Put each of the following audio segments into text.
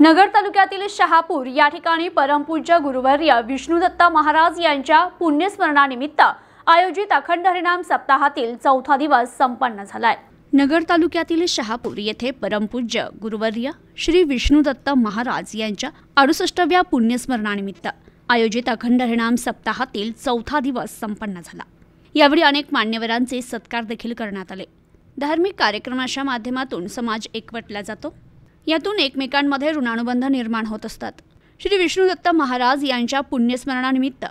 नगर तालुक्यातील शहापूर या ठिकाणी परमपूज्य गुरुवर्य विष्णुदत्त महाराज यांच्या पुण्यस्मरणानिमित्त आयोजित अखंड हरिनाम सप्ताहातील चौथा दिवस संपन्न झालाय। नगर तालुक्यातील शहापूर येथे परमपूज्य गुरुवर्य श्री विष्णुदत्त महाराज यांच्या 68व्या पुण्यस्मरणानिमित्त आयोजित अखंड हरिनाम सप्ताहातील चौथा दिवस संपन्न झाला। यावेळी अनेक मान्यवरांचे सत्कार देखील करण्यात आले। धार्मिक कार्यक्रमाच्या माध्यमातून समाज एकवटला जातो, यातून एकमेकांमध्ये ऋणानुबंध निर्माण होत असतात। श्री विष्णुदत्त महाराज यांच्या पुण्यस्मरणानिमित्त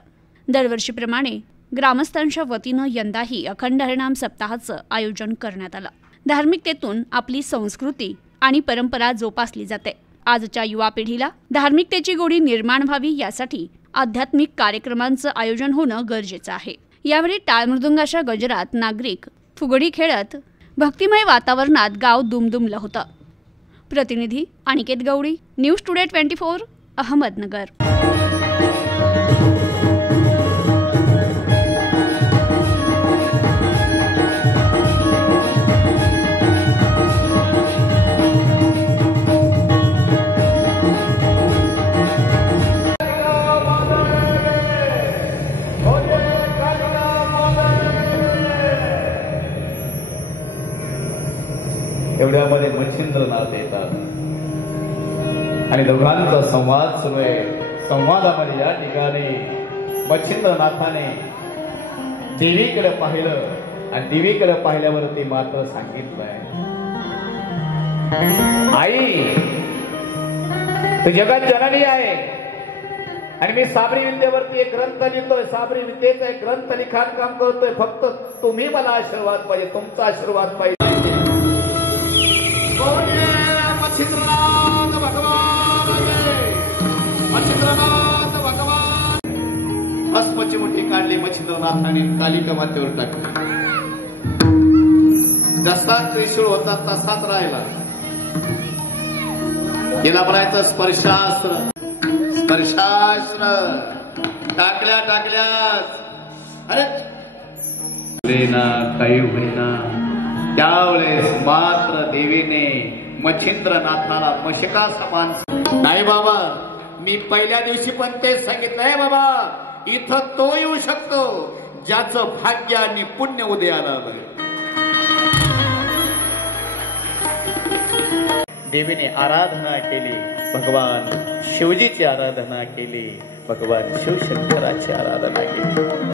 दरवर्षीप्रमाणे ग्रामस्थांच्या वतीनं यंदाही अखंड हरिनाम सप्ताहाचं आयोजन करण्यात आलं। धार्मिकतेतून आपली संस्कृती आणि परंपरा जोपासली जाते। आजच्या युवा पिढीला धार्मिकतेची गोडी निर्माण व्हावी यासाठी आध्यात्मिक कार्यक्रमांचं आयोजन होणं गरजेचं आहे। यावेळी टाळ मृदुंगाच्या गजरात नागरिक फुगडी खेळत भक्तिमय वातावरणात गाव दुमदुमलं होतं। प्रतिनिधी अनिकेत गौडी, न्यूज टुडे 24, अहमदनगर। एवढ्यामध्ये मच्छिंद्रनाथ येतात आणि दोघांचा संवाद सुरू आहे। संवादामध्ये या ठिकाणी मच्छिंद्रनाथाने देवीकडे पाहिलं आणि देवीकडे पाहिल्यावरती मात्र सांगितलंय, आई तू जगात जननी आहे आणि मी साबरी विद्येवरती एक ग्रंथ लिहितोय, साबरी विद्येचा एक ग्रंथ लिखाण काम करतोय। फक्त तुम्ही मला आशीर्वाद पाहिजे, तुमचा आशीर्वाद पाहिजे। मच्छिंद्रनाथ भगवान अस्पची मुठी काढली मच्छिंद्रनाथाने कालिका मातेवर टाकली। जसा त्रिशूळ होता तसाच राहिला। गेला म्हणायचं स्पर्शास्त्र, स्पर्शास्त्र टाकल्या अरे ना काही होईना। त्यावेळेस मात्र देवीने मच्छिंद्रनाथाला मशका समान, नाही बाबा मी पहिल्या दिवशी पण तेच सांगितलंय, बाबा इथं तो येऊ शकतो ज्याचं भाग्य आणि पुण्य उदयाला आलं। देवीने आराधना केली, भगवान शिवजीची आराधना केली, भगवान शिवशंकराची आराधना केली।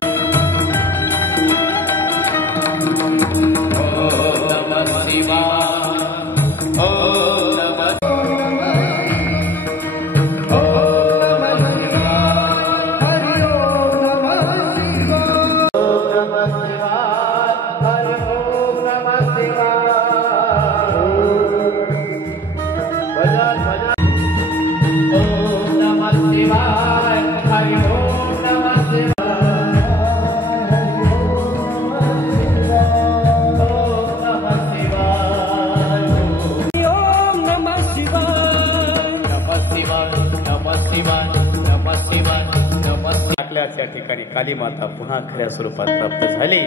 त्या ठिकाणी काली माता पुन्हा खऱ्या स्वरूपात प्राप्त झाली।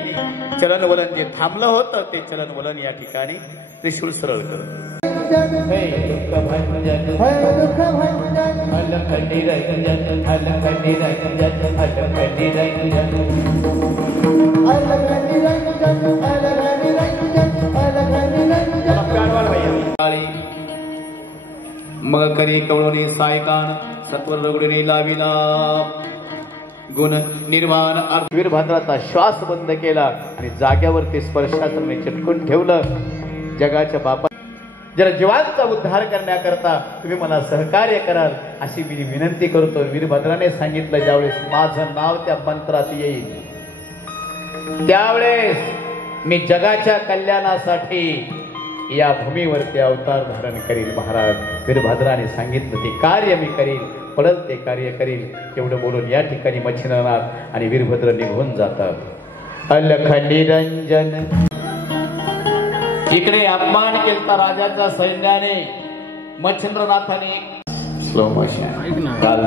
चलनवलन जे थांबलं होतं ते चलनवलन या ठिकाणी त्रिशूळ सरळ करत। मग करी कवळणी सायकान सत्वर रगडणी लाविला गुण निर्वाण। वीरभद्राचा श्वास बंद केला आणि जाग्यावरती स्पर्शासनाने चिटकून ठेवलं। जगाच्या बापा जरा जीवांचा उद्धार करण्याकरता तुम्ही मला सहकार्य कराल अशी मी विनंती करतो। वीरभद्राने सांगितलं, ज्यावेळेस माझं नाव त्या मंत्रात येईल त्यावेळेस मी जगाच्या कल्याणासाठी या भूमीवरती अवतार धारण करील। महाराज वीरभद्राने सांगितलं ते कार्य मी करील, पडल ते कार्य करील। एवढं बोलून या ठिकाणी मच्छिंद्रनाथ आणि वीरभद्र निघून जातात। अलख निरंजन इकडे अपमान केला राजाच्या सैन्याने। मच्छिंद्रनाथाने स्लो मोशन काल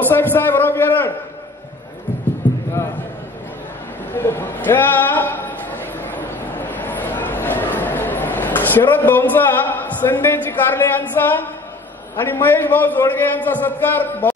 भाऊसाहेब साहेबराव बेरड या शरद भाऊंचा, संदेची कारले यांचा आणि महेश भाऊ जोडगे यांचा सत्कार.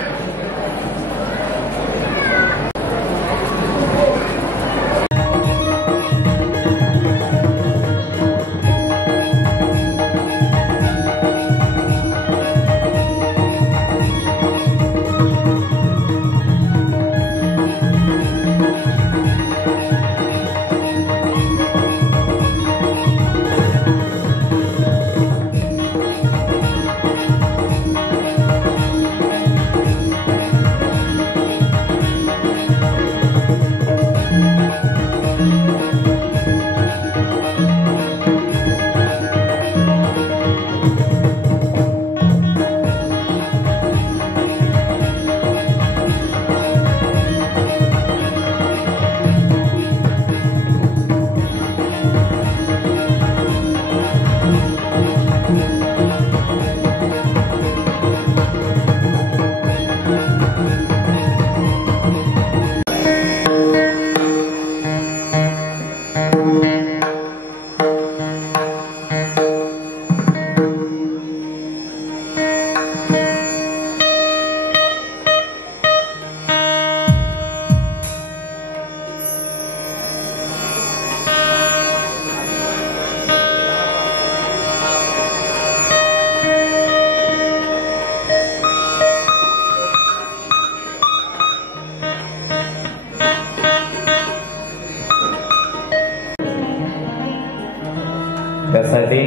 त्यासाठी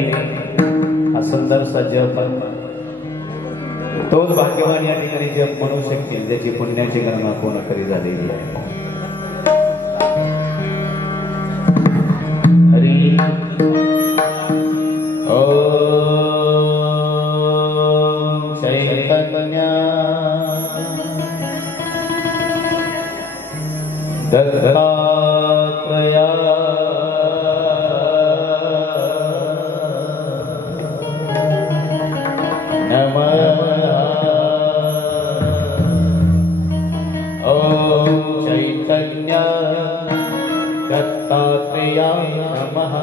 हा सुंदरसा जप, तोच भाग्यवान या ठिकाणी जप म्हणू शकतील ज्याची पुण्याची गणना कोण करी झालेली आहे. हरी ओम चैतन्य दत्तात्रया चैतन्य दत्तात्रेयाय नमः.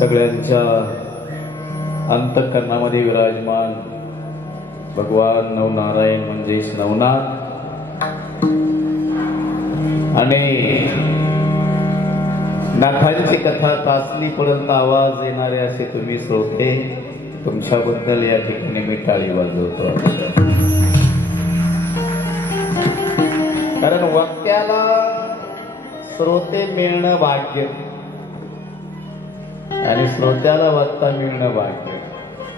सगळ्यांच्या अंतःकरणामध्ये विराजमान भगवान नवनारायण म्हणजेच नवनाथ आणि नाथांची कथा तासलीपर्यंत आवाज येणारे असे तुम्ही श्रोते, तुमच्याबद्दल या ठिकाणी मी टाळी वाजवतो. कारण वक्त्याला श्रोते मिळणं भाग्य आणि श्रोत्याला वक्ता मिळणं भाग्य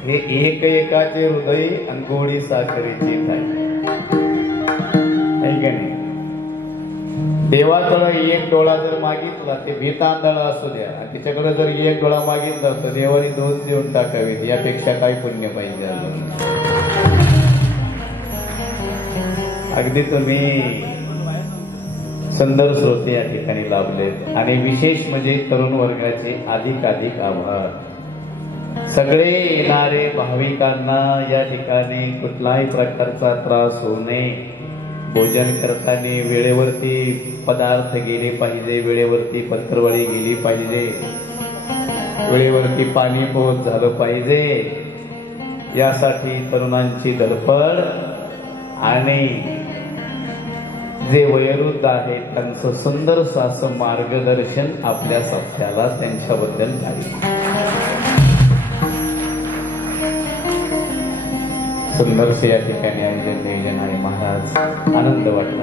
हे एक एकाचे हृदय आणि गोडी साखरेची आहे. देवाकडे एक डोळा जर मागितला ते भीतांदळ असू द्या आणि तिच्याकडे जर एक डोळा मागितला तर देवाने 2 देऊन टाकावेत, यापेक्षा काय पुण्य पाहिजे. अगदी तुम्ही सुंदर श्रोते या ठिकाणी लाभलेत आणि विशेष म्हणजे तरुण वर्गाचे अधिक आभार. सगळे येणारे भाविकांना या ठिकाणी कुठलाही प्रकारचा त्रास होऊ नये. भोजन करताना वेळेवरती पदार्थ गेले पाहिजे, वेळेवरती पत्रवळी गेली पाहिजे, वेळेवरती पाणी पोहोच झालं पाहिजे. यासाठी तरुणांची धडपड आणि जे वयोवृद्ध आहेत त्यांचं सुंदर असं मार्गदर्शन आपल्या सत्याला त्यांच्याबद्दल झाले. सुंदरसे या ठिकाणी आयोजन नियोजन आहे. महाराज आनंद वाटला.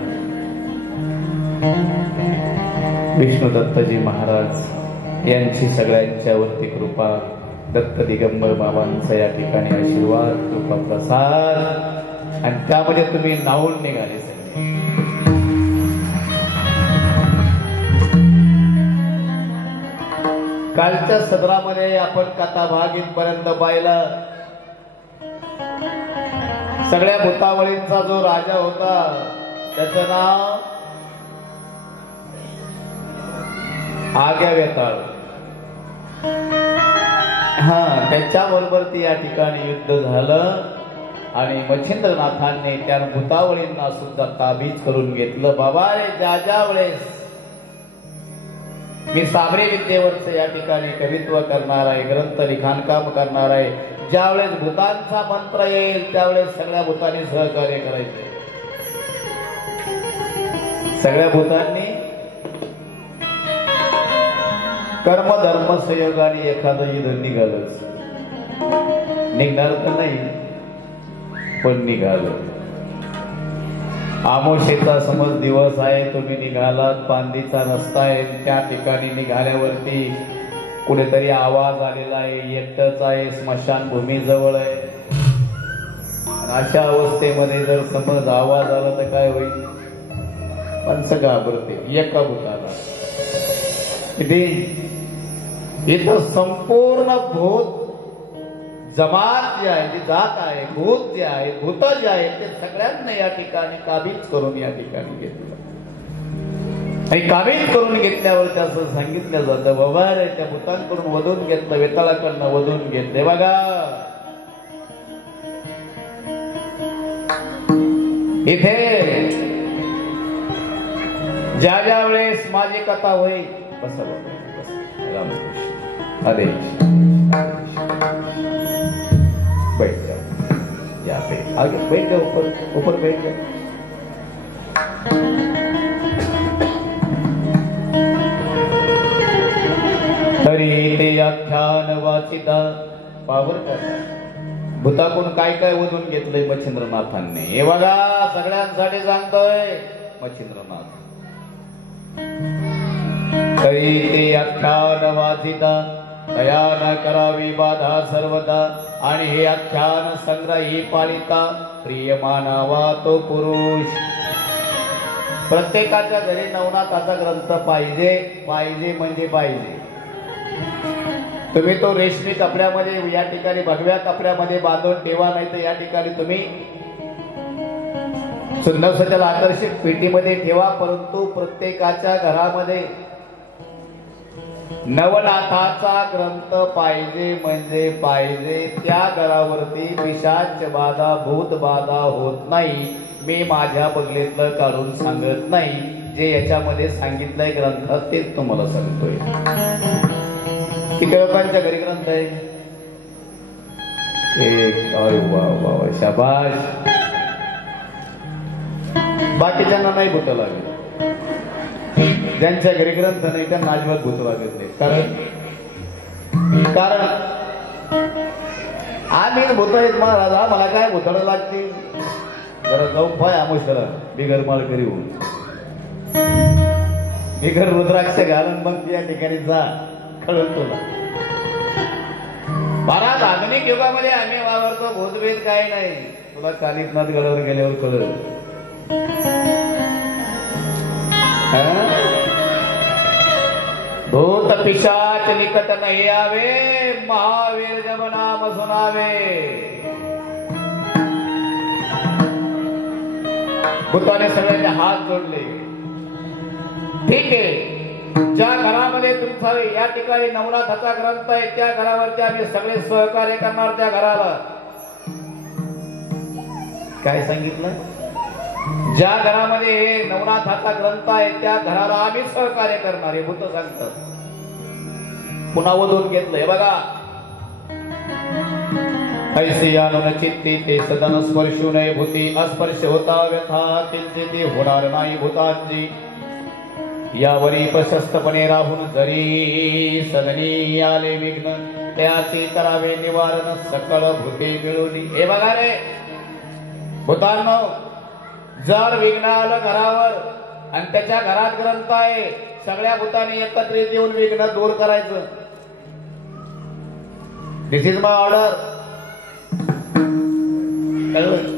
विष्णुदत्तजी महाराज यांची सगळ्यांच्यावरती कृपा, दत्त दिगंबर बाबांचा या ठिकाणी आशीर्वाद, कृपा प्रसाद आणि त्यामध्ये तुम्ही नावून निघाले. कालच्या सदरामध्ये आपण कथा भाग इथपर्यंत पाहिला. सगळ्या भूतावळींचा जो राजा होता त्याचं नाव आग्या वेताळ. त्याच्याबरोबर ती या ठिकाणी युद्ध झालं आणि मच्छिंद्रनाथांनी त्या भूतावळींना सुद्धा ताबीज करून घेतलं. बाबा रे, ज्या वेळेस मी साबरी विद्येवरच या ठिकाणी कवित्व करणार आहे, ग्रंथ लिखाणकाम करणार आहे, ज्यावेळेस भूतांचा मंत्र येईल त्यावेळेस सगळ्या भूतांनी सहकार्य करायचे. सगळ्या भूतांनी कर्म धर्म संयोगाने एखादं युद्ध निघालच. निघणार तर नाही पण निघालं. आमोशेचा समज दिवस आहे, तुम्ही निघालात. पांदीचा रस्ता आहे, त्या ठिकाणी निघाल्यावरती कुठेतरी आवाज आलेला आहे, एकटच आहे, स्मशानभूमी जवळ आहे. अशा अवस्थेमध्ये जर समज आवाज आला तर काय होईल? माणसं घाबरते. एका भूताला किती इथं संपूर्ण भूत जमात जी आहे, जी जात आहे, भूत जे आहे, भूत जे आहे ते सगळ्यांना या ठिकाणी काबीज करून या ठिकाणी घेतलं. आणि काबीज करून घेतल्यावर त्याचं सांगितलं जातं, बाबा रे, त्या भूतांकडून वधून घेतलं, वेताळाकडनं वधून घेतले. बघा इथे ज्या वेळेस माझी कथा होईल, बसा बाबा, रामकृष्ण आदेश, बैठ जाओ, यहाँ पे आगे बैठ जाओ, ऊपर बैठ जाओ. तरी ते आख्यान वाचिता पावर करतात. भूताकडून काय काय वधून घेतलंय मच्छिंद्रनाथांनी हे बघा. सगळ्यांसाठी सांगतोय मच्छिंद्रनाथ. तरी ते आख्यान वाचिता दया न करावी बाधा सर्वदा, आणि हे आख्यान संग्रही पालिता प्रिय मानावा तो पुरुष. प्रत्येकाच्या घरी नवनाथाचा ग्रंथ पाहिजे. पाहिजे म्हणजे पाहिजे. तुम्ही तो रेशमी कपड्यामध्ये या ठिकाणी भगव्या कपड्यामध्ये बांधून ठेवा, नाही तर या ठिकाणी तुम्ही सुंदर सजल आकर्षित पेटीमध्ये ठेवा. परंतु प्रत्येकाच्या घरामध्ये नवनाथाचा ग्रंथ पाहिजे म्हणजे पाहिजे. त्या घरावरती पिशाच बाधा भूत बाधा होत नाही. मी माझ्या बगलेतलं काढून सांगत नाही, जे याच्यामध्ये सांगितलंय ग्रंथात तेच तुम्हाला सांगतोय. किती लोकांच्या घरी ग्रंथ आहे? एक. अरे वा वा वा, शाबाश. बाकीच्यांना नाही भूत लागत. ज्यांच्या घरी ग्रंथ नाही त्यांना अजिबात भूत लागत नाही. कारण आम्ही भूत आहेत महाराजा, मला काय भूतड लागते. जरा जाऊ पाय आमुषला बिगर माळकरी होऊन बिगर रुद्राक्ष घालून मग या ठिकाणी जा, कळत तुला. महाराज आधुनिक युगामध्ये आम्ही वावरतो, भूतभेद काही नाही. तुला कालिकनाथ गडावर गेल्यावर कळत. भूत पिशाच निकट नाही आवे, महावीर जब नाम सुनावे. भूताने सगळ्यांचे हात जोडले. ठीक आहे, ज्या घरामध्ये तुमचा या ठिकाणी नवनाथाचा ग्रंथ आहे त्या घरावरती आम्ही सगळे सहकार्य करणार. त्या घराला काय सांगितलं? ज्या घरामध्ये नवनाथाचा ग्रंथ आहे त्या घराला आम्ही सहकार्य करणार हे भूत सांगतात. पुन्हा वधून घेतलंय बघा. ऐसे यानुन चित्ती ते सदन स्पर्शू नये भूती, अस्पर्श होता व्यथा किंचिती होणार नाही भूतांची. यावरी प्रशस्तपणे राहून जरी सदनी आले विघ्न, त्याचे करावे निवारण सकळ भूते मिळून. हे बघा रे भूतांनो, जर विघ्न आलं घरावर आणि त्याच्या घरात ग्रंथ आहे, सगळ्या भूतांनी एकत्रित येऊन विघ्न दूर करायचं. दिस इज माय ऑर्डर.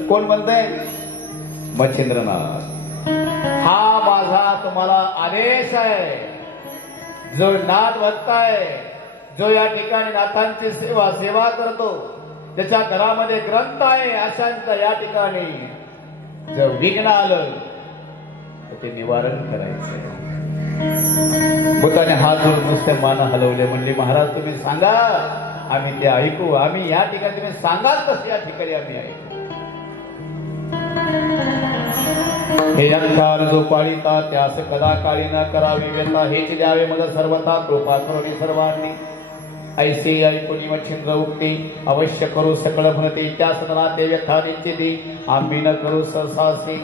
कोण म्हणतंय? मच्छिंद्रनाथ. हा माझा तुम्हाला आदेश आहे. जो नाथ भक्त आहे, जो या ठिकाणी नाथांची सेवा करतो, त्याच्या घरामध्ये ग्रंथ आहे, अशांचं या ठिकाणी जर विघ्न आलं तर ते निवारण करायचं. भूताने हात जोडून नुसते मान हलवले, म्हणले महाराज तुम्ही सांगा आम्ही ते ऐकू. आम्ही या ठिकाणी तुम्ही सांगाल तसे या ठिकाणी आम्ही ऐकू. हे अंकार जो पाळिता त्यास कदा काळी न करावी व्यथा, हेच द्यावे मग सर्वथा कृपा करुणी सर्वांनी. ऐसे ऐकून मच्छिंद्र उक्ती अवश्य करू सकळ म्हणते, त्यास नाते व्यथा निश्चिती आम्ही न करू सहसासी.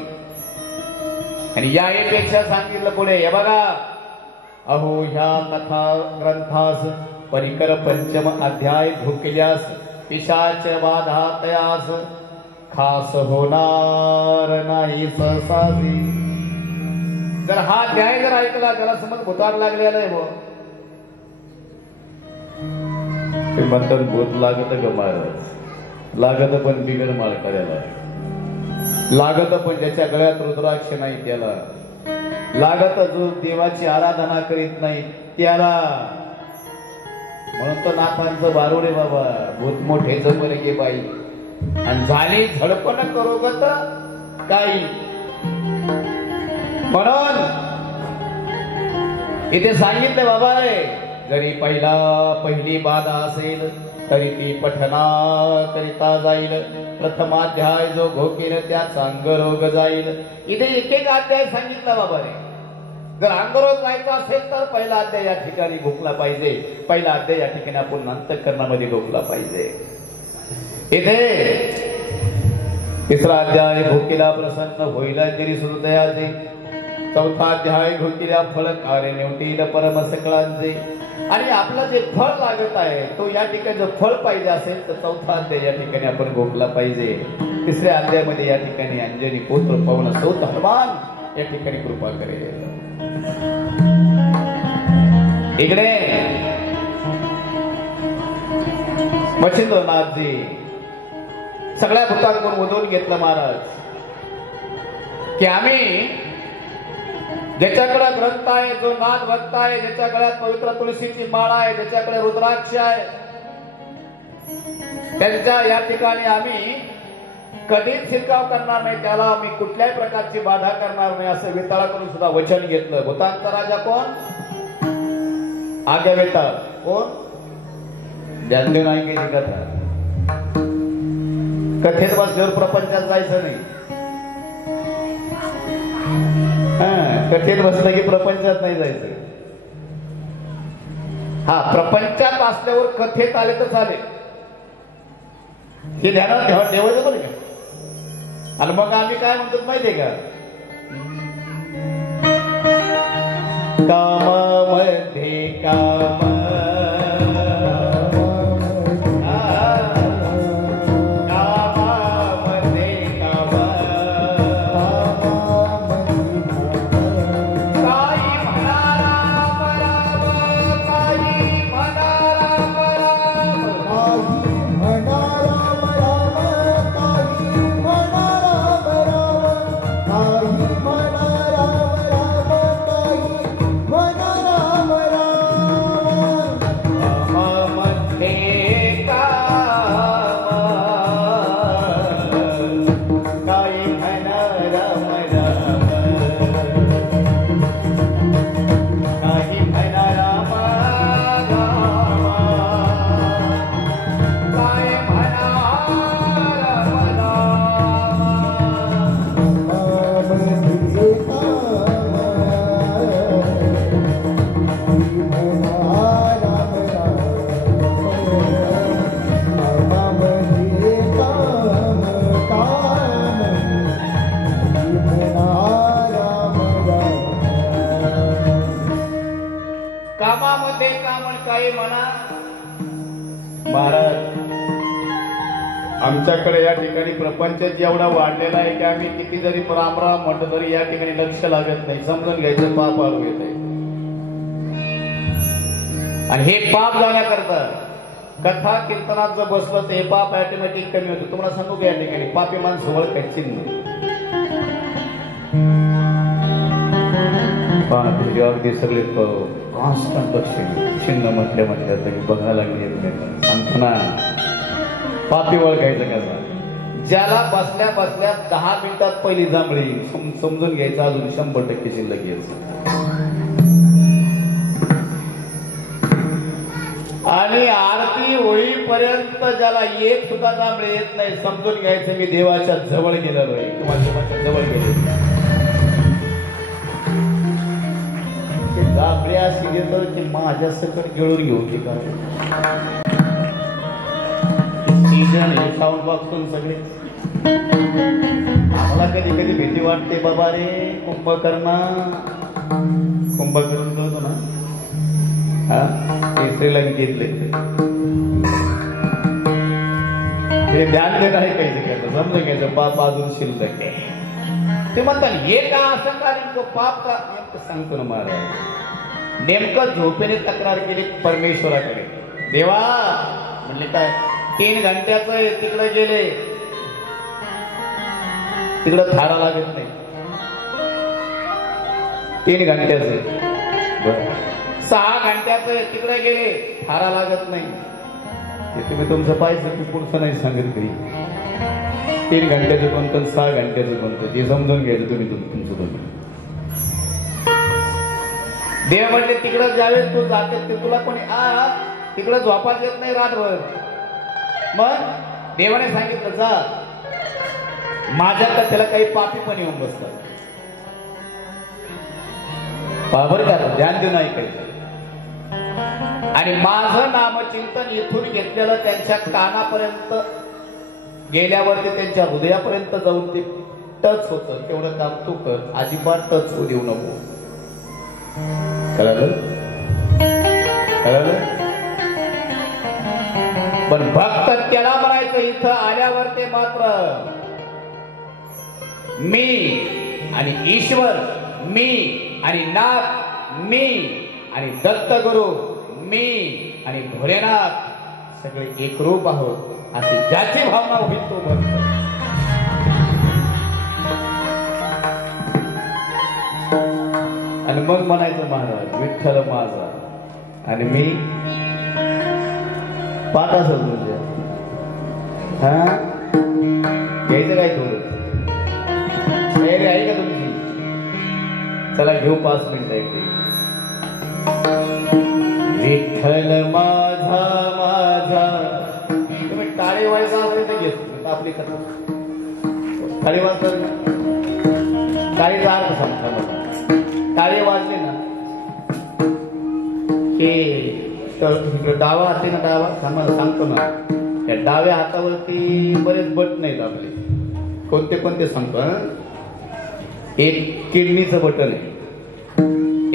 आणि यापेक्षा सांगितलं पुढे. हे बघा, अहो ह्या कथा ग्रंथास परिकर पंचम अध्याय झुकल्यास पिशाच बाधा तयास खास होणार नाही सहसासी. जर हा अध्याय जर ऐकला, त्याला समज भूतार लागलेला आहे. म्हणतात भूत लागत ग महाराज, लागत पण बिगर माळकऱ्याला, लागत पण ज्याच्या गळ्यात रुद्राक्ष नाही त्याला, लागत जो देवाची आराधना करीत नाही त्याला. म्हणून तर नाथांचं बारोडे बाबा, भूत मोठे जमल गे बाई, आणि झाली झडपण करोगत काही. म्हणून इथे सांगितलं बाबा रे, जरी पहिली बाधा असेल तरी ती पठना करिता जाईल. प्रथमाध्याय जो घोकील त्याचा अंगरोग जाईल. इथे एक एक अध्याय सांगितला बाबा रे. जर अंगरोग जायचा असेल तर पहिला अध्याय या ठिकाणी घोकला पाहिजे. पहिला अध्याय या ठिकाणी आपण अंतःकरणामध्ये घोकला पाहिजे. इथे तिसरा अध्याय भोकीला प्रसन्न होईल तरी हृदयाचे. चौथा अध्याय घोकीला फळ कार्य निवटील परम सकळांचे. आणि आपलं जे फळ लागत आहे तो या ठिकाणी जर फळ पाहिजे असेल तर चौथा अध्याय या ठिकाणी आपण घोकला पाहिजे. तिसऱ्या अध्यायामध्ये या ठिकाणी अंजनी पुत्र पवन सौत हनुमान या ठिकाणी कृपा करेल. इकडे मच्छिंद्रनाथजी सगळ्या भूतांकडून उधळून घेतलं महाराज की आम्ही ज्याच्याकडे ग्रंथ आहे, जो नाथ भक्त आहे, ज्याच्या गळ्यात पवित्र तुळशीची माळ आहे, ज्याच्याकडे रुद्राक्ष आहे, त्यांच्या या ठिकाणी आम्ही कधीच शिरकाव करणार नाही. त्याला आम्ही कुठल्याही प्रकारची बाधा करणार नाही असं वेताळाकडून सुद्धा वचन घेतलं. भूतांचा राजा कोण? आग्यावेता. कोण? जानले नाही काही कथा. कथेत बसल्यावर प्रपंचात जायचं नाही. कथेत बसलं की प्रपंचात नाही जायचं. हा प्रपंचात असल्यावर कथेत आले तर चालेल, हे ध्यानात ठेवायचं बरं का. आणि मग आम्ही काय म्हणतो माहितीये का, कामामध्ये काम, कामामध्ये काम काही म्हणा. महाराज, आमच्याकडे या ठिकाणी प्रपंच जेवढा वाढलेला आहे की आम्ही किती जरी रामराम म्हटलं तरी या ठिकाणी लक्ष लागत नाही. समजून घ्यायचं पाप आरू येत आहे. आणि हे पाप जाण्याकरता कथा कीर्तनात जर बसलं तर हे पाप ऑटोमॅटिक कमी होतं. तुम्हाला सांगू का, या ठिकाणी पापी माणसं ओळखायची नाही. पाहते अगदी सगळे कॉन्स्टंट चिन्ह म्हटल्या तरी बघायला लागली सांगतो ना, पापी ओळखायचं कसं, ज्याला बसल्या बसल्या 10 मिनिटात पहिली जांभळी समजून घ्यायचं, अजून 100% शिल्लक घ्यायचं. आणि आरती होईपर्यंत ज्याला एक सुद्धा जांभळे येत नाही, समजून घ्यायचं मी देवाच्या जवळ गेलेलो आहे किंवा देवाच्या जवळ गेलो. जांभळे अशी देतो की माझ्या सकट गिळून घेऊन ते काय साऊंड बॉक्स सगळे. आम्हाला कधी कधी भीती वाटते बाबा रे, कुंभकर्ण कळतो ना, हा श्रीलंकेतले ते ध्यान देत आहे काही घ्यायचं, समजून घ्यायचं पाप अजून शिल्लक आहे. ते म्हणतात हे का असं का नेमकं पाप का, नेमकं सांगतो ना महाराज. नेमकं झोपेने तक्रार केली परमेश्वराकडे, देवा म्हणले काय 3 घंट्याचं तिकडे गेले, तिकडं थारा लागत नाही. 3 घंट्याचं 6 घंट्याचं तिकडे गेले, थारा लागत नाही. तुम्ही तुमचं पाहिजे की पुढचं नाही सांगत तरी 3 घंट्याचं कोणतं 6 घंट्याचं कोणतं ते समजून घ्यायचं तुम्ही तुमचं तुम्ही. देव म्हणते तिकडं ज्यावेळेस तू जाते ते तुला कोणी तिकडं झोपाच येत नाही रातभर. मग देवाने सांगितलं जा, माझ्याकडे त्याला काही पापी पण येऊन बसतात. बाबर का ध्यान देऊन ऐकायचं. आणि माझं नामचिंतन इथून घेतलेलं त्यांच्या कानापर्यंत गेल्यावरती त्यांच्या हृदयापर्यंत जाऊन ते टच होतं. तेवढं काम तू कर, अजिबात टच होऊ देऊ नको. कळलं? पण भक्त त्याला म्हणायचं इथं आल्यावर ते मात्र मी आणि ईश्वर, मी आणि नाथ, मी आणि दत्तगुरु, मी आणि भोलेनाथ सगळे एकरूप आहोत अशी ज्याची भावना होईल तो भक्त. आणि मग म्हणायचं महाराज विठ्ठल माझा आणि मी पाहता समजून द्या. हा घ्यायचं काय थोडं तयारी आहे का तुमची? चला घेऊ 5 मिनिटं एकटे. विठ्ठल माझा माझा, तुम्ही टाळी वाजता असेल घेत आपली कथा टाळी वाजता टाळीचा अर्थ सांगता मला. टाळी वाजली ना की इकडे डावा हाती ना, डावा सांगतो ना, त्या डाव्या हातावरती बरेच बटन आहेत आपले. कोणते कोणते सांगतो. एक किडनीचं बटन आहे,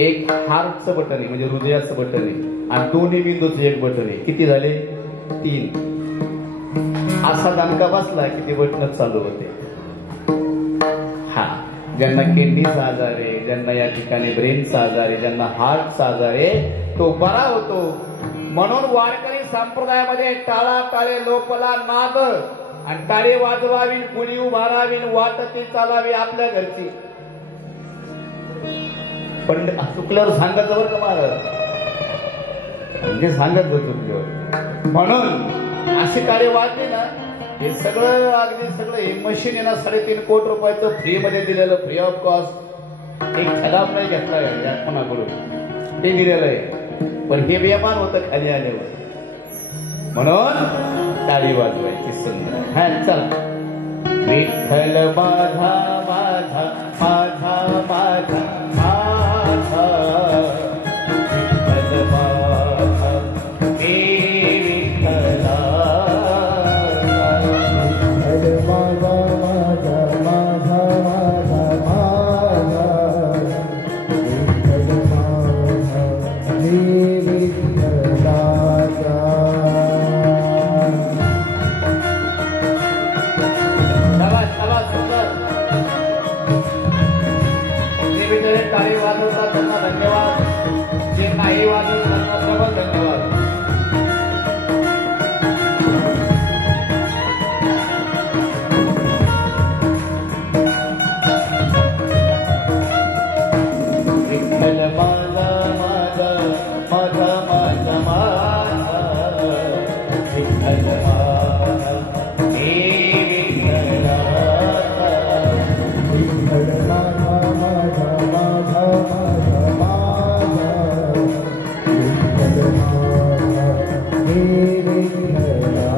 एक हार्टचं बटन आहे म्हणजे हृदयाचं बटन आहे, आणि दोन्ही बिंदूचं एक बटन आहे. किती झाले? 3. असा दणका बसला की ते बटनच चालू होते. हा, ज्यांना किडनीचा आजार आहे, ज्यांना या ठिकाणी ब्रेनचा आजार आहे, ज्यांना हार्टचा आजार आहे, तो बरा होतो. म्हणून वारकरी संप्रदायामध्ये टाळा टाळे लोपला नाद, आणि टाळे वाजवावी, गुढी उभारावी, वाटती चालावी आपल्या घरची. पण चुकल्यावर सांगत बरं का महाराज, म्हणजे सांगत चुकल्यावर. म्हणून असे टाळे वाजले ना, हे सगळं अगदी सगळं हे मशीन आहे ना, 3.5 कोटी रुपयाचं फ्री मध्ये दिलेलं, फ्री ऑफ कॉस्ट. एक खराब नाही घेतला कोणाकडून, ते दिलेलं आहे. पण हे बेमान होतं खाली आल्यावर, म्हणून टाळी वाजवायची सुंदर. हा, चला. विठ्ठल माझा माझा माझा माझा माझा, विठ्ठल माझा हे विठ्ठला, विठ्ठल माझा माझा माझा माझा माझा, विठ्ठल माझा हे विठ्ठला. टाळी वाजवतात त्यांना धन्यवाद, जे नाही वाजवत त्यांना डबल धन्यवाद. विठ्ठल माझा माझा माझा माझा माझा, विठ्ठल माझा हे विठ्ठला, विठ्ठल माझा माझा माझा माझा माझा, विठ्ठल माझा हे विठ्ठला.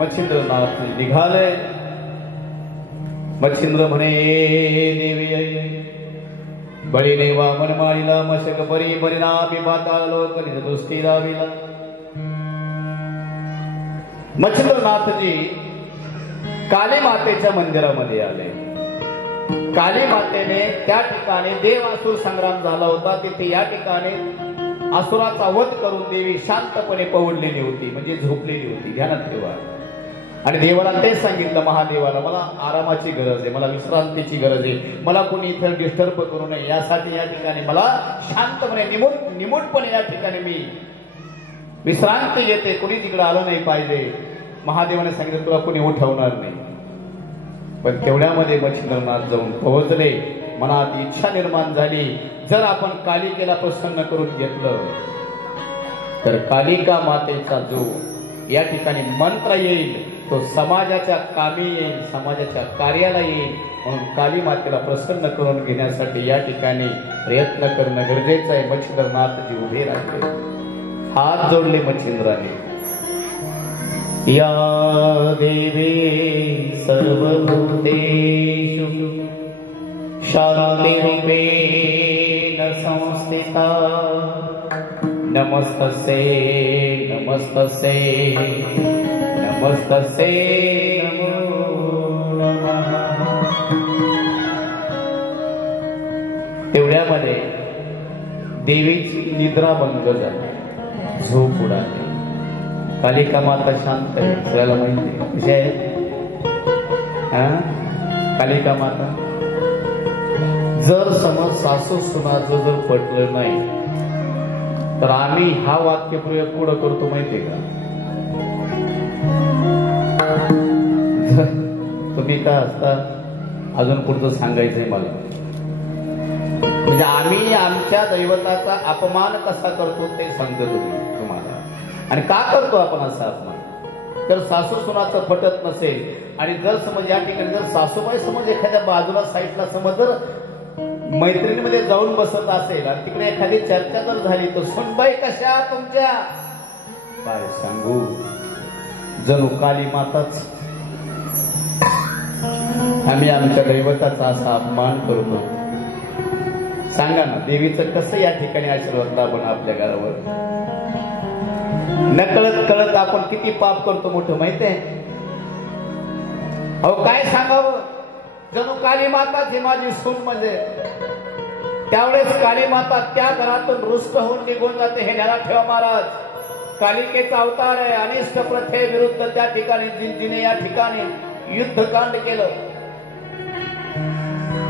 मच्छिंद्रनाथ निघाले. मच्छिंद्र म्हणे देवी बळीने वामन मारिला, मशक परी परिणामी पाताळ लोक निज दृष्टी लाविला. मच्छिंद्रनाथजी काली मातेच्या मंदिरामध्ये आले. काली मातेने त्या ठिकाणी देव असुर संग्राम झाला होता, तिथे या ठिकाणी असुराचा वध करून देवी शांतपणे पवडलेली होती, म्हणजे झोपलेली होती. ध्यानात ठेवा. आणि देवाला तेच सांगितलं, महादेवाला मला आरामाची गरज आहे, मला विश्रांतीची गरज आहे, मला कोणी इथं डिस्टर्ब करू नये, यासाठी या ठिकाणी मला शांतपणे निमूटपणे या ठिकाणी मी विश्रांती घेते, कोणी तिकडे आलं नाही पाहिजे. महादेवाने सांगितलं तुला कोणी उठवणार नाही. पण तेवढ्यामध्ये मच्छिंद्रनाथ जाऊन पोहोचले. मनात इच्छा निर्माण झाली, जर आपण कालिकेला प्रसन्न करून घेतलं तर कालिका मातेचा जो या ठिकाणी मंत्र येईल तो समाजाच्या कामी येईल, समाजाच्या कार्याला येईल. म्हणून काली मातेला प्रसन्न करून घेण्यासाठी या ठिकाणी प्रयत्न करणं गरजेचं आहे. मच्छिंद्रनाथजी उभे राहिले, हात जोडले मच्छिंद्राने. या देवी सर्वभूतेषु शान्तिरूपेण संस्थिता नमस्तस्यै नमस्तस्यै नमस्तस्यै नमो नमः. तेवढ्यामध्ये देवीची निद्रा भंग झाली, झोप उडाली. कालिका माता शांत आहे, सगळ्याला माहिती कशी आहे कालिका माता. जर समज सासू सुनाचं जर पटलं नाही तर आम्ही हा वाक्यप्रयोग पुढं करतो माहितीये का. तुम्ही काय असता अजून पुढचं सांगायचंय मला. म्हणजे आम्ही आमच्या दैवताचा अपमान कसा करतो ते सांगतो तुम्हाला. आणि का करतो आपण असा अपमान. तर सासू सुनाचं पटत नसेल आणि जर समज या ठिकाणी जर सासूबाई समज एखाद्या बाजूला साईडला समज जर मैत्रिणीमध्ये जाऊन बसत असेल आणि तिकडे एखादी चर्चा जर झाली तर सुनबाई कशा तुमच्या, काय सांगू, जणू काली माताच. आम्ही आमच्या दैवताचा असा अपमान करतो. सांगा ना देवीचं कसं या ठिकाणी आशीर्वाद लाभून आपल्या घरावर. नकळत कळत आपण किती पाप करतो मोठं माहित आहे. अहो काय सांगावं, जणू काली माता जी माझी सून म्हणजे. त्यावेळेस काली माता त्या घरातून रुष्ट होऊन निघून जाते. हे ध्यानात ठेवा महाराज. कालिकेचा अवतार आहे. अनिष्ट प्रथेविरुद्ध त्या ठिकाणी जिने या ठिकाणी युद्धकांड केलं.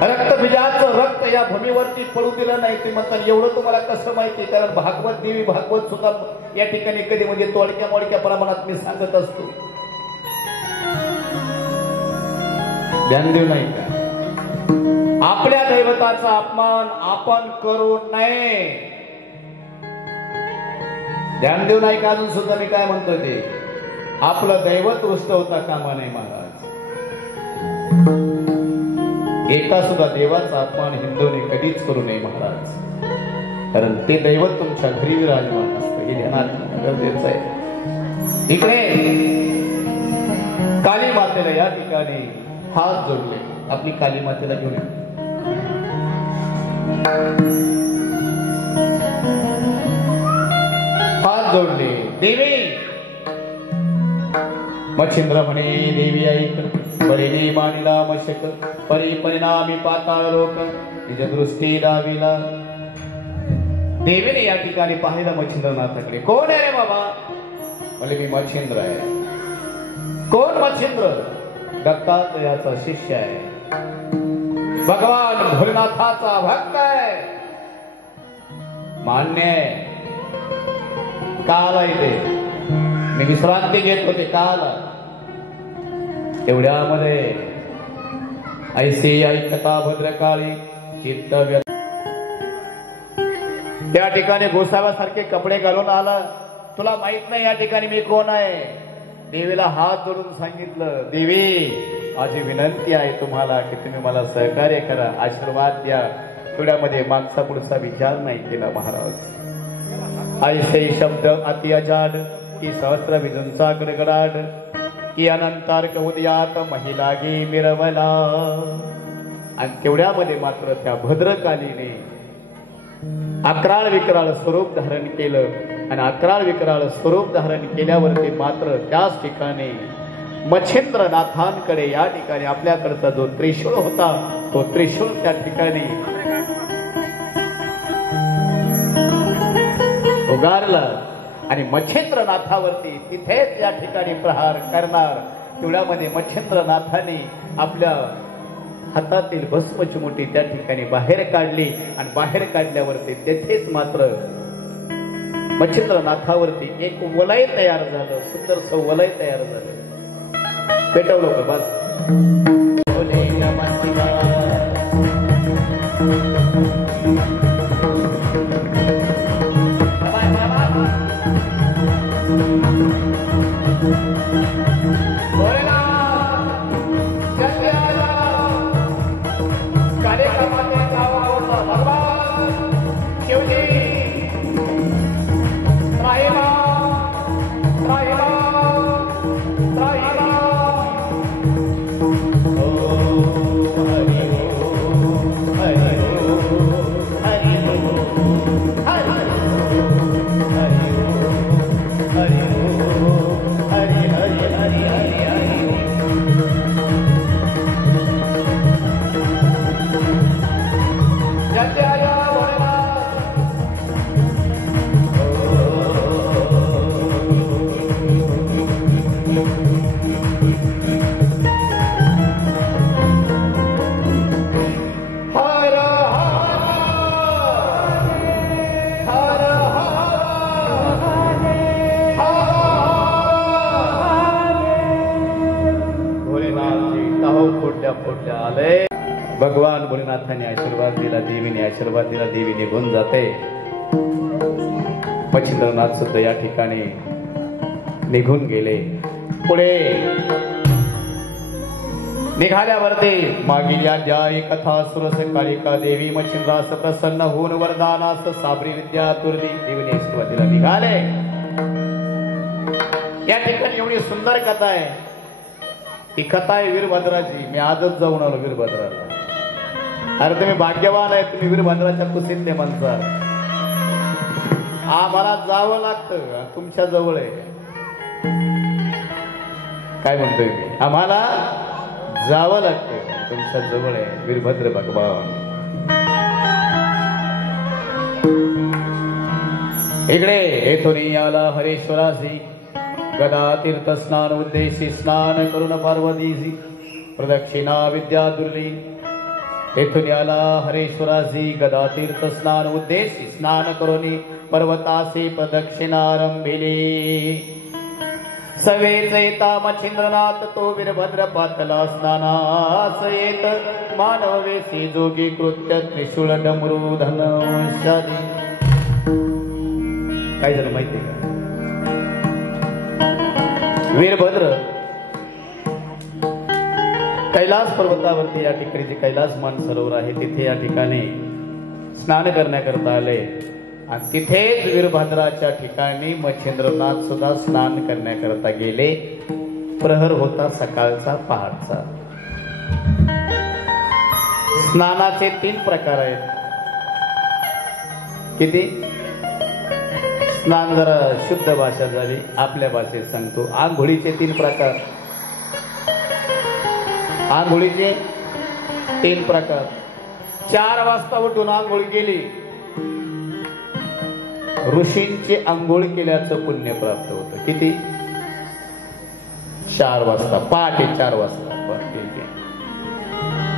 रक्तबीजाचं रक्त या भूमीवरती पडू दिलं नाही. ते म्हणतात एवढं तुम्हाला कसं माहिती, कारण भागवत देवी भागवत सुद्धा या ठिकाणी कधी म्हणजे तोडक्या मोडक्या प्रमाणात मी सांगत असतो. ध्यान देऊ नाही का. आपल्या दैवताचा अपमान आपण करू नये. ध्यान देऊ नाही का. अजून सुद्धा मी काय म्हणतो ते आपलं दैवत रुष्ट होता कामा नये महाराज. एका सुद्धा देवाचा अपमान हिंदूने कधीच करू नये महाराज. कारण ते दैवत तुमच्या घरी विराजमान असतं हे ध्यानात गरजेचं आहे. इकडे काली मातेला या ठिकाणी हात जोडले. आपली काली मातेला घेऊन हात जोडले. देवी मच्छिंद्र म्हणे देवी ऐक परीने मानिला मशक परी परिणामी पाताळ लोक तिच्या दृष्टी दाविला. देवीने या ठिकाणी पाहिलं मच्छिंद्रनाथाकडे. कोण आहे रे बाबा. म्हणजे मी मच्छिंद्र आहे. कोण मच्छिंद्र. दत्तात्रयाचा शिष्य आहे. भगवान भोलेनाथाचा भक्त आहे. मान्य आहे. काल आहे ते मी विश्रांती घेत होते काल. तेवढ्यामध्ये ऐसी ऐकता भद्रकाळी चित्त त्या ठिकाणी गोसाव्यासारखे कपडे घालून आला. तुला माहित नाही या ठिकाणी मी कोण आहे. देवीला हात जोडून सांगितलं देवी माझी विनंती आहे तुम्हाला की तुम्ही मला सहकार्य करा, आशीर्वाद द्या. थोड्यामध्ये मागचा पुढचा विचार नाही केला महाराज. ऐसे शब्द अति अजाड की सहस्र विजूंचा गडगडाट की अनंतार्क उदयात महिला गे मिरवला. आणि तेवढ्यामध्ये मात्र त्या भद्रकालीने अकराळ विकराळ स्वरूप धारण केलं. आणि अकराळ विकराळ स्वरूप धारण केल्यावरती मात्र त्याच ठिकाणी मच्छिंद्रनाथांकडे या ठिकाणी आपल्याकडचा जो त्रिशूळ होता तो त्रिशूळ त्या ठिकाणी उगारला. आणि मच्छिंद्रनाथावरती तिथेच या ठिकाणी प्रहार करणार. तेवढ्यामध्ये मच्छिंद्रनाथाने आपल्या हातातील भस्मचिमुटी त्या ठिकाणी बाहेर काढली. आणि बाहेर काढल्यावरती तेथेच मात्र मच्छिंद्रनाथावरती एक वलय तयार झालं. सुंदरसं वलय तयार झालं. पेटवलं का बस. हरे कामाचे नाव आवडलं भगवान शिवजी त्राहिमा त्राहिमा त्राहिमा भगवान भोलेनाथाने आशीर्वाद दिला, देवीने आशीर्वाद दिला, देवी निघून जाते. मच्छिंद्रनाथ सुद्धा या ठिकाणी निघून गेले. पुढे निघाल्यावरती मागील या ज्या कथा सुरस कालिका देवी मच्छिंद्रास प्रसन्न होऊन वरदानास साबरी विद्या तुरली. देवीने आशीर्वाद दिला, निघाले. या ठिकाणी एवढी सुंदर कथा आहे. ही कथा आहे वीरभद्राची. मी आजच जाऊन आलो वीरभद्राला. अरे तुम्ही भाग्यवान आहे, तुम्ही वीरभद्राच्या कुशीतले माणसं. आम्हाला जावं लागतं, तुमच्या जवळ आहे. काय म्हणतोय मी? आम्हाला जावं लागतं, तुमच्या जवळ आहे वीरभद्र भगवान. इकडे येथून आला हरेश्वरासी गदा तीर्थ स्नान उद्देशी स्नान करून पार्वतीसी प्रदक्षिणा विद्या दुर्ली. येथून आला हरेश्वरासी गदा तीर्थ स्नान उद्देशी स्नान करून पर्वतासी प्रदक्षिणारंभिली. सवेच येता मच्छिंद्रनाथ तो वीरभद्र पातला स्नानास येत. मानवेसी जोगी कृत्य त्रिशूळ डमरू धनुष्यादी. काय झालं माहिती का? वीरभद्र कैलास पर्वतावरती या ठिकाणी जे कैलास मानसरोवर आहे तिथे या ठिकाणी स्नान करण्याकरता आले. आणि तिथेच वीरभद्राच्या ठिकाणी मच्छिंद्रनाथ सुद्धा स्नान करण्याकरता गेले. प्रहर होता सकाळचा पहाटचा. स्नानाचे 3 प्रकार आहेत. किती? स्नान जरा शुद्ध भाषा झाली, आपल्या भाषेत सांगतो. आंघोळीचे 3 प्रकार. आंघोळीचे 3 प्रकार. 4 वाजता उठून आंघोळ केली, ऋषींची आंघोळ केल्याचं पुण्य प्राप्त होतं. किती? 4 वाजता, पहाटे 4 वाजता.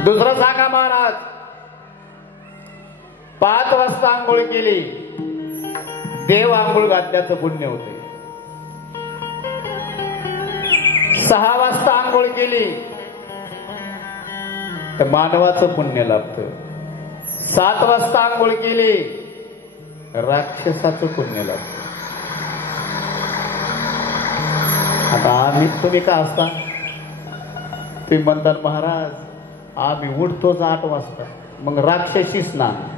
दुसरं सांगा महाराज. 5 वाजता आंघोळ केली, देव आंघोळ घातल्याचं पुण्य होते. 6 वाजता आंघोळ केली तर मानवाचं पुण्य लाभतं. 7 वाजता आंघोळ केली राक्षसाचं पुण्य लाभतं. आता तुम्ही का असता? तुम्ही म्हणतात महाराज आम्ही उठतोच 8 वाजता. मग राक्षसी स्नान.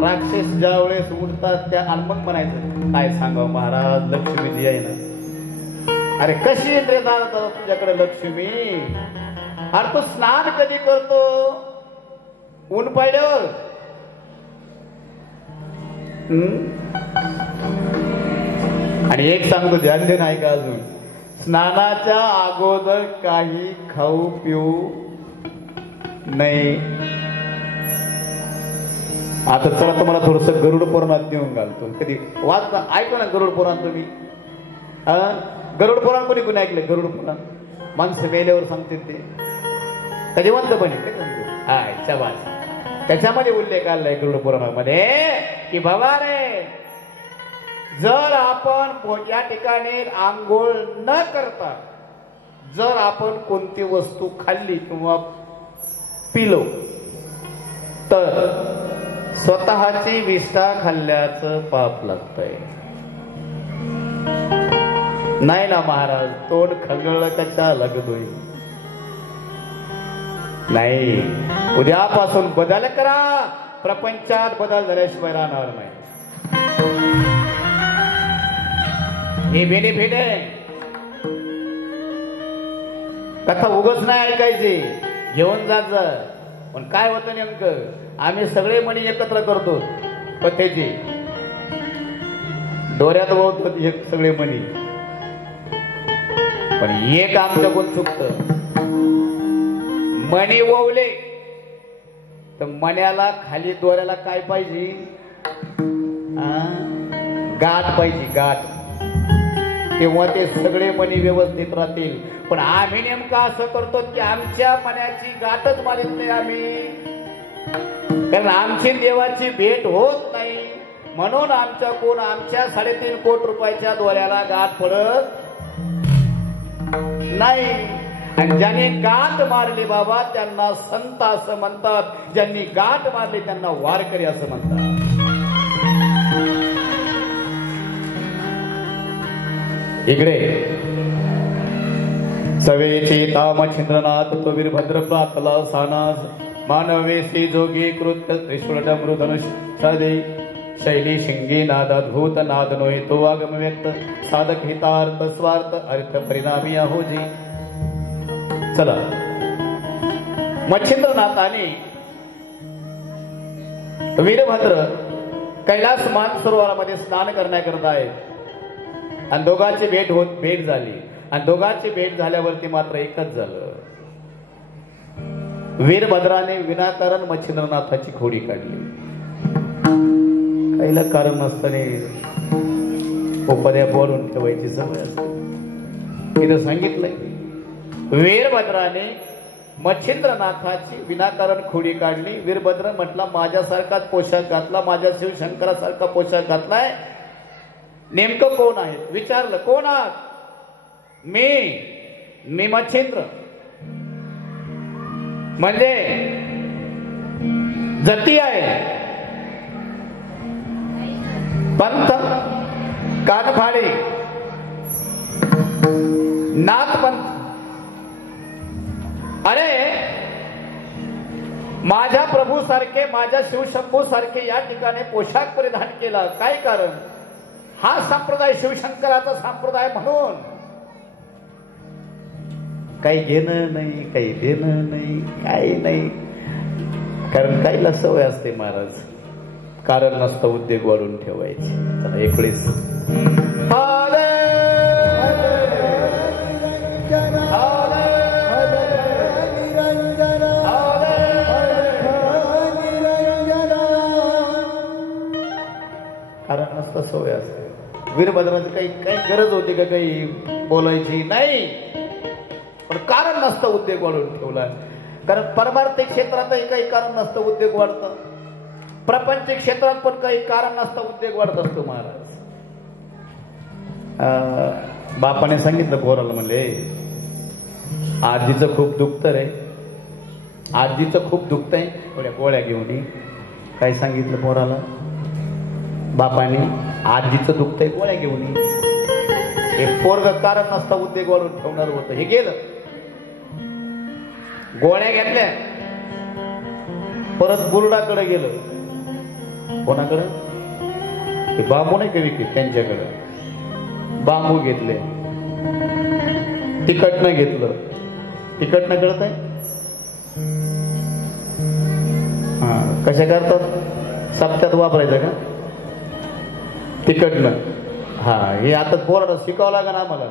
राक्षस ज्या वेळेस उठतात त्या आणि मग म्हणायचं काय सांगावं महाराज लक्ष्मी जी आहे ना. अरे कशी येते तुझ्याकडे लक्ष्मी? अरे तो स्नान कधी करतो? ऊन पाहिल्यावर. आणि एक सांगतो ध्यान दे नाही का अजून. स्नानाच्या अगोदर काही खाऊ पिऊ नाही. आता चला तुम्हाला थोडस गरुड पुराणात नेऊन घालतो. कधी वाचता ऐकतो ना गरुड पुराण तुम्ही? गरुड पुराण कोणी कोणी ऐकलं? गरुड पुराण माणसं मेल्यावर सांगतील ते का जिवंतपणे? हाय शाबास. त्याच्यामध्ये उल्लेख आलाय गरुड पुराणामध्ये की बाबा रे जर आपण या ठिकाणी आंघोळ न करता जर आपण कोणती वस्तू खाल्ली किंवा पिलो तर स्वतःची विष्ठा खाल्ल्याचं पाप लागतंय. नाही ना महाराज. तोंड खंगळ कशा लागतोय? नाही, उद्यापासून बदल करा. प्रपंचात बदल झाल्याशिवाय राहणार नाही. हे बेनिफिट आहे. कथा उगच नाही ऐकायची, घेऊन जात जा. पण काय होतं नेमकं, आम्ही सगळे मणी एकत्र करतो कथेची, डोऱ्यात वळतो सगळे मणी. पण एक आमच्या कोण चुकतं, मणी ववले तर मण्याला खाली दोऱ्याला काय पाहिजे, गाठ पाहिजे, गाठ. तेव्हा ते सगळे मणी व्यवस्थित राहतील. पण आम्ही नेमकं असं करतो की आमच्या मण्याची गाठच मारित नाही आम्ही, कारण आमची देवाची भेट होत नाही. म्हणून आमच्या 3.5 कोटी रुपयाच्या दोऱ्याला गाठ पडत नाही. आणि ज्यांनी गाठ मारली बाबा त्यांना संत असं म्हणतात, ज्यांनी गाठ मारली त्यांना वारकरी असं म्हणतात. इकडे सवेची तामचंद्रनाथ तो वीरभद्र प्रातला सानास मानवेसी जोगी कृत्य त्रिशूळ डमृधनुष शैली शिंगी नादाद्भूत नाद नोय तो आगम व्यक्त साधक हितार्थ स्वार्थ अर्थ परिणामी अहोजी. चला, मच्छिंद्रनाथाने वीरभद्र कैलास मानसरोवरामध्ये स्नान करण्याकरता आहेत. आणि दोघांची भेट झाली. आणि दोघांची भेट झाल्यावरती मात्र एकच झालं, वीरभद्राने विनाकारण मच्छिंद्रनाथाची खोडी काढली. काहीला कारण नसताना उपाध्या बोलून ठेवायची सवय असते. तिथं सांगितलंय, वीरभद्राने मच्छिंद्रनाथाची विनाकारण खोडी काढली. वीरभद्र म्हटला, माझ्यासारखाच पोशाख घातला, माझ्या शिवशंकरासारखा पोशाख घातलाय, नेमकं कोण आहे विचारलं. कोण आहात? मी मच्छिंद्र. म्हणजे जती आहे, पंत, कानफाडी, नाथपंथ. अरे माझ्या प्रभू सारखे, माझ्या शिवशंभू सारखे या ठिकाणी पोशाख परिधान केला, काय कारण? हा संप्रदाय शिवशंकराचा संप्रदाय म्हणून. काही घेणं नाही, काही देणं नाही, काही नाही. कारण काहीला सवय असते महाराज, कारण नसतं उद्योग वाढून ठेवायचे. चला 19 कारण नसतं, सवय असते. वीरभद्राची काही गरज होती का काही बोलायची? नाही. पण कारण नसतं उद्योग वाढून ठेवला. कारण परमार्थिक क्षेत्रातही काही कारण नसतं उद्योग वाढतं, प्रपंचिक क्षेत्रात पण काही कारण नसतं उद्योग वाढत असतो महाराज. बापाने सांगितलं पोराला, म्हणले आजीचं खूप दुखतं रे, आजीचं खूप दुखतंय, थोड्या गोळ्या घेऊन ये. काय सांगितलं पोराला बापाने? आजीचं दुखतंय, गोळ्या घेऊन ये. हे पोरग कारण नसतं उद्योग वाढून ठेवणार होतं. हे गेलं, गोळ्या घेतल्या, परत बुरडाकडे गेलं. कोणाकडे? ते बांबू नाही का विकत, त्यांच्याकडे बांबू घेतले. तिखटनं घेतलं. तिखटनं कळत आहे? हा, कशा करतात? सप्त्यात वापरायचं का तिखटनं? हा, हे आता पोराला शिकावं लागेल आम्हाला.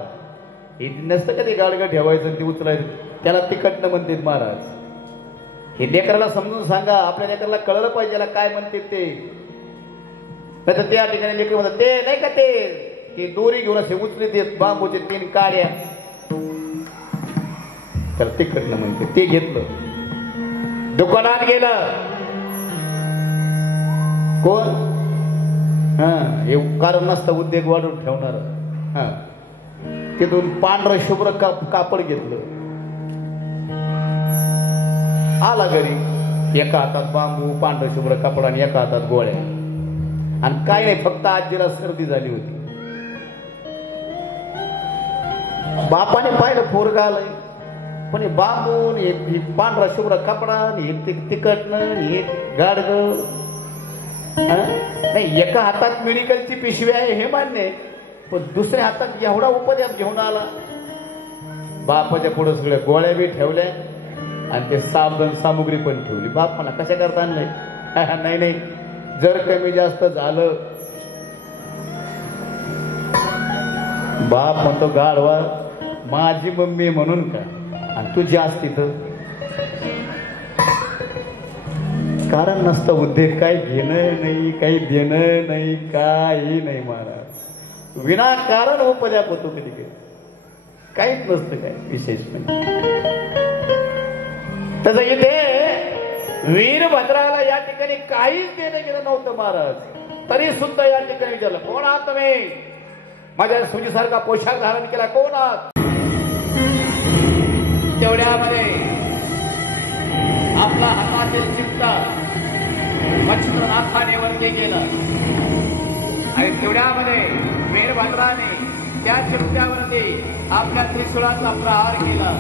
हे नसतं का ते गाडगं ठेवायचं ते उचलायचं, त्याला तिखटनं म्हणतात महाराज. हे लेकराला समजून सांगा, आपल्या लेकराला कळलं पाहिजे याला काय म्हणते ते. नाही तर त्या ठिकाणी लेकर म्हणतात ते नाही का ते दोरी घेऊन असे उचले देत बांबूचे 3 काड्या, त्याला तिखटनं म्हणते. ते घेतलं, दुकानात गेलं. कोण? हा, हे कारण नसतं उद्योग वाढून ठेवणार. हा, तिथून पांढरं शुभ्र कापड घेतलं, आला घरी. एका हातात बांबू, पांढरं शुभ्र कापड आणि एका हातात गोळ्या. आणि काय नाही, फक्त आजीला सर्दी झाली होती. बापाने पाहिलं पोरगा आलंय, पण हे बांबून हे पांढरा शुभ्र कपडा हे तिकटणं हे गाडग नाही. एका हातात मेडिकलची पिशवी आहे हे मान्य आहे, पण दुसऱ्या हातात एवढा उपद्याप घेऊन आला. बापाच्या पुढे सगळ्या गोळ्या बी ठेवल्या आणि ते साबण सामुग्री पण ठेवली. बाप मला कशा करता आणलंय? नाही नाही, जर कमी जास्त झालं, बाप म्हणतो गाढवा माझी मम्मी म्हणून का आणि तुझी असती तर कारण नसतं. उद्योग काही घेणं नाही, काही देणं नाही, काही नाही महाराज. विनाकारण उपद्याप होतो कधी कधी, काहीच नसतं काय विशेष. तसं इथे वीरभद्राला या ठिकाणी काहीच देणं गेलं नव्हतं महाराज. तरी सुद्धा या ठिकाणी विचारलं, कोण आहात तुम्ही? माझ्या सुजीसारखा पोशाख धारण केला, कोण आहात? तेवढ्यामध्ये आपला हातातील चिमटा मच्छिंद्रनाथाने वरती केला आणि तेवढ्यामध्ये वीरभद्राने त्या चिमट्यावरती आपल्या त्रिशूळाचा प्रहार केला.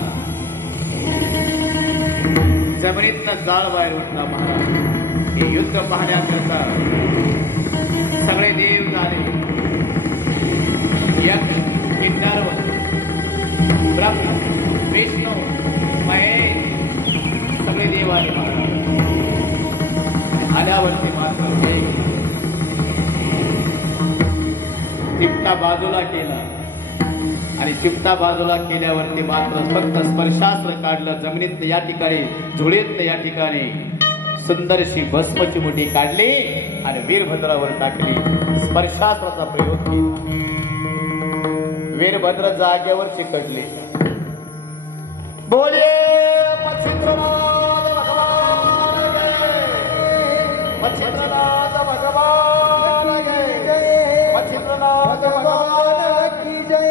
जमिनीतनं जाळ बाहेर उठला महाराज. हे युद्ध पाहण्याकरता सगळे देव झाले. यक्ष, किन्नर, ब्रह्म, विष्णू, महेश सगळे देव आले महाराज. आल्यावरती मात्र चिमटा बाजूला केला आणि चिमटा बाजूला केल्यावरती मात्र फक्त स्पर्शास्त्र काढलं. जमिनीत या ठिकाणी झुळीत या ठिकाणी सुंदरशी भस्मची मुठी काढली आणि वीरभद्रावर टाकली. स्पर्शास्त्राचा प्रयोग केला. वीरभद्र जागेवर चिकटले. बोले मच्छिंद्रनाथ भगवान जय, मच्छिंद्रनाथ भगवान जय, मच्छिंद्रनाथ भगवान की जय.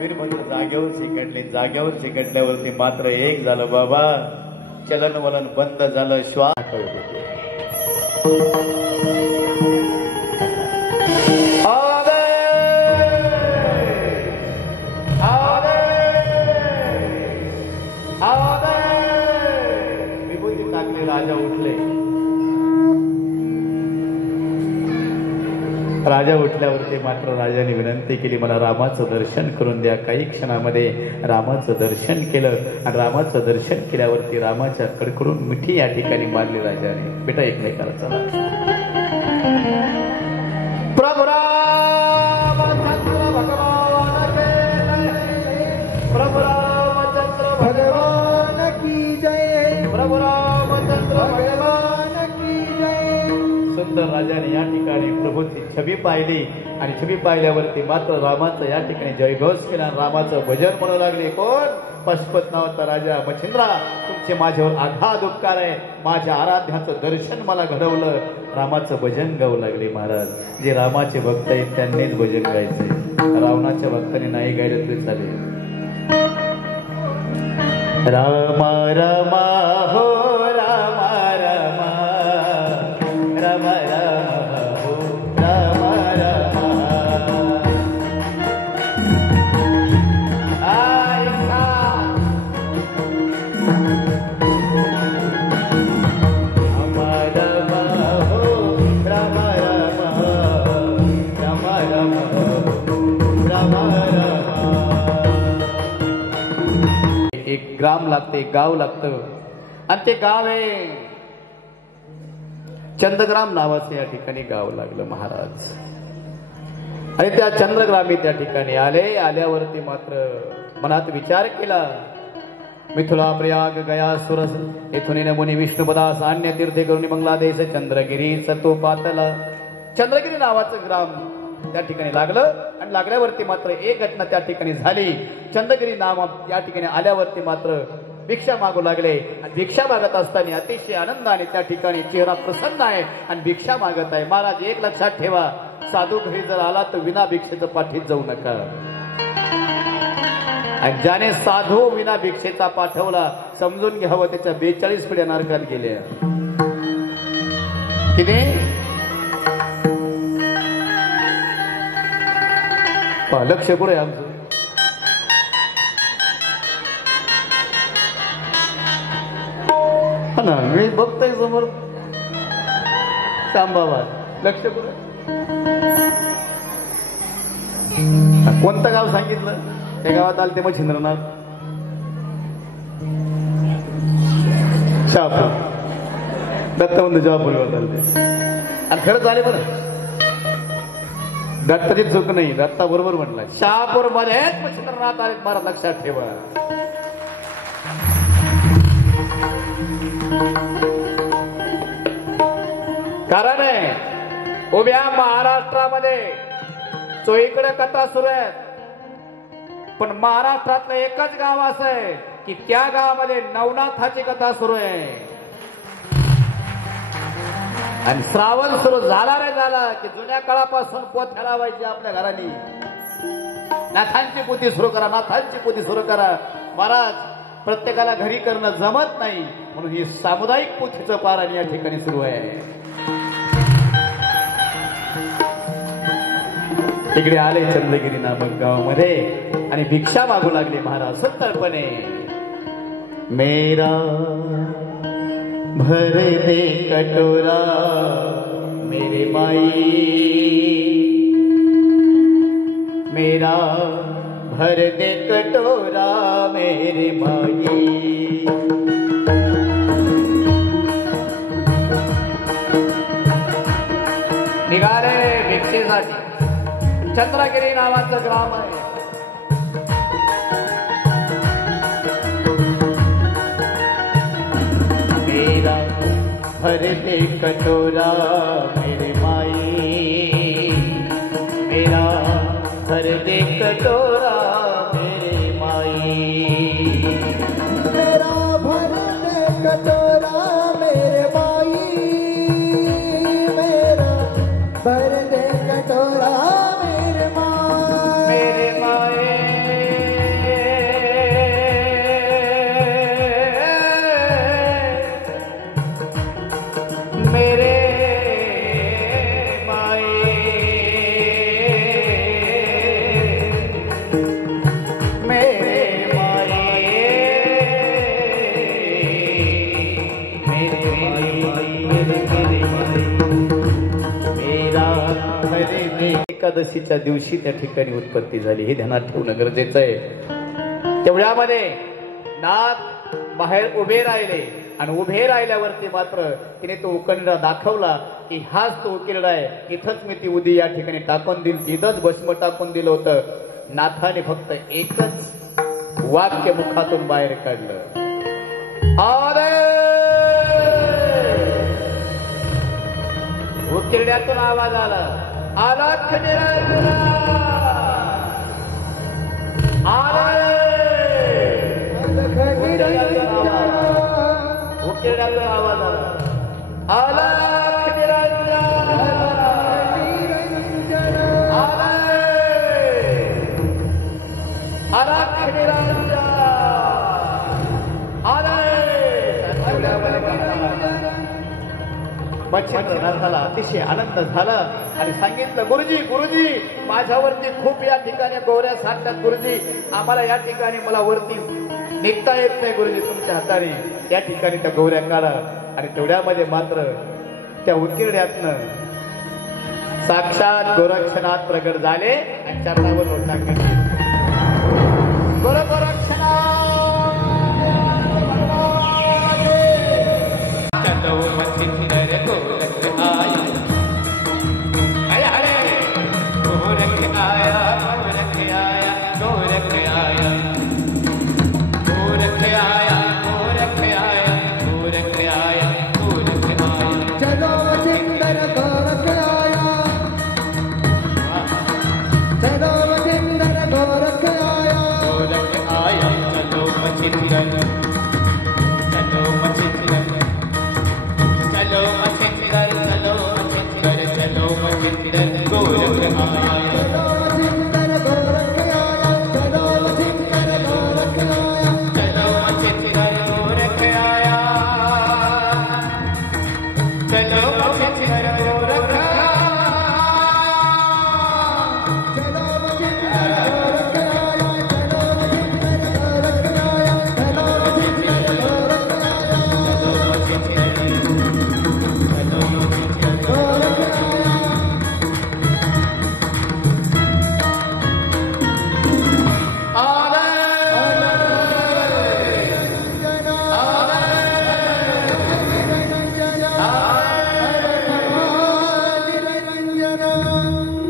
वीरभद्र जागेवर चिकटले. जागेवर चिकटल्यावरती मात्र एक झालं बाबा, चलन वलन बंद झालं. श्वास कळत होते. विभूती टाकले. राजा उठले. राजा उठल्यावरती मात्र राजाने विनंती केली, मला रामाचं दर्शन करून द्या. काही क्षणामध्ये रामाचं दर्शन केलं आणि रामाचं दर्शन केल्यावरती रामाच्या कडकडून मिठी या ठिकाणी मारली राजाने. बेटा एकमेकाला चला. प्रभु रामचंद्र भगवान प्रभु रामचंद्र भगवान की जय, प्रभु रामचंद्र भगवान की जय. सुंदर राजाने या ठिकाणी प्रभूची छबी पाहिली आणि छबी पाहिल्यावरती मात्र रामाचं या ठिकाणी जयघोष केला. रामाचं भजन म्हणू लागले. कोण? पशुपत नावाचा राजा. मच्छिंद्रा, तुमचे माझ्यावर आघात उपकार आहे. माझ्या आराध्याचं दर्शन मला घडवलं. रामाचं भजन गाऊ लागले महाराज. जे रामाचे भक्त आहेत त्यांनीच भजन गायचे. रावणाच्या भक्तांनी नाही गायलं तरी चालेल. रामा रामा हो रामा रामा, रामा रामा हो रामा रामा. एक ग्राम लागते, एक गाव लागतं आणि ते गाव आहे चंद्रग्राम नावाचं. या ठिकाणी गाव लागलं महाराज. आणि त्या चंद्रग्रामी त्या ठिकाणी आले. आल्यावरती मात्र मनात विचार केला, मिथुला प्रयाग गया सुरस येथून मुनी विष्णुपदास अन्य तीर्थे करून मंगलादेश चंद्रगिरी सतो पातला. चंद्रगिरी नावाचं ग्राम त्या ठिकाणी लागलं आणि लागल्यावरती मात्र एक घटना त्या ठिकाणी झाली. चंद्रगिरी नाव या ठिकाणी आल्यावरती मात्र भिक्षा मागू लागले आणि भिक्षा मागत असताना अतिशय आनंदाने त्या ठिकाणी चेहरा प्रसन्न आहे आणि भिक्षा मागत आहे. महाराज एक लक्षात ठेवा, साधू घरी जर आला तर विना भिक्षेचं पाठीत जाऊ नका. आणि ज्याने साधू विना भिक्षेचा पाठवला समजून घ्यावं त्याच्या 42 पिढ्या नरकात गेल्या. किती लक्ष पुढे आमचं. ना मी बघतोय समोर बाबा लक्ष करू. कोणतं गाव सांगितलं? त्या गावात आले ते मच्छिंद्रनाथ शहापूर दत्तबंधू शहापूरवर आले ते. आणि खरंच आले बरं, दत्ताची चूक नाही, दत्ता बरोबर म्हटलं. शहापूर मध्ये मच्छिंद्रनाथ आले मला लक्षात ठेवा. कारण आहे उभ्या महाराष्ट्रामध्ये चोहीकडे कथा सुरू आहेत, पण महाराष्ट्रातलं एकच गाव असं आहे की त्या गावामध्ये नवनाथाची कथा सुरू आहे. आणि श्रावण सुरू झाला रे झाला की जुन्या काळापासून पोथ्या लावायची आपल्या घरानी. नाथांची पोथी सुरू करा, नाथांची पोथी सुरू करा. महाराज प्रत्येकाला घरी करणं जमत नाही म्हणून ही सामुदायिक पोथीचं पारायण या ठिकाणी सुरू आहे. इकडे आले चंद्रगिरी नामक गावामध्ये आणि भिक्षा मागू लागले महाराज सुंदरपणे. मेरा भर दे कटोरा मेरे माई, मेरा भर दे कटोरा मेरे माई. निघाले भिक्षेसाठी. चंद्रगिरी नावाचं ग्राम आहे. मेरा भर दे कटोरा मेरे माई, मेरा भर दे कटोरा मेरे माई, मेरा भर दे कटोरा मेरे माई, मेरा भर दे कटोरा एकादशीच्या दिवशी त्या ठिकाणी उत्पत्ती झाली हे ध्यानात ठेवणं गरजेचं आहे. तेवढ्यामध्ये नाथ बाहेर उभे राहिले आणि उभे राहिल्यावरती मात्र तिने तो उकिरडा दाखवला की हाच तो उकिरडा आहे, इथंच मी ती उदी या ठिकाणी टाकून दिली, तिथंच भस्म टाकून दिलं होतं. नाथाने फक्त एकच वाक्य मुखातून बाहेर काढलं, अरे. उकिरड्यातून आवाज आला, आलाख निरंजन, उकिरड्यातून आवाज आला, आलाख निरंजन, आलाख निरंजन, नाथाला अतिशय आनंद झाला आणि सांगितलं, गुरुजी गुरुजी माझ्यावरती खूप या ठिकाणी गौऱ्या सांगतात, गुरुजी आम्हाला या ठिकाणी मला वरती निघता येत नाही, गुरुजी तुमच्या हाताने या ठिकाणी त्या गौऱ्या काढा. आणि तेवढ्यामध्ये मात्र त्या उकिरड्यातनं साक्षात गोरक्षनाथ प्रगट झाले आणि चरणावर लोट टाकले. गोरक्षनाथ चलो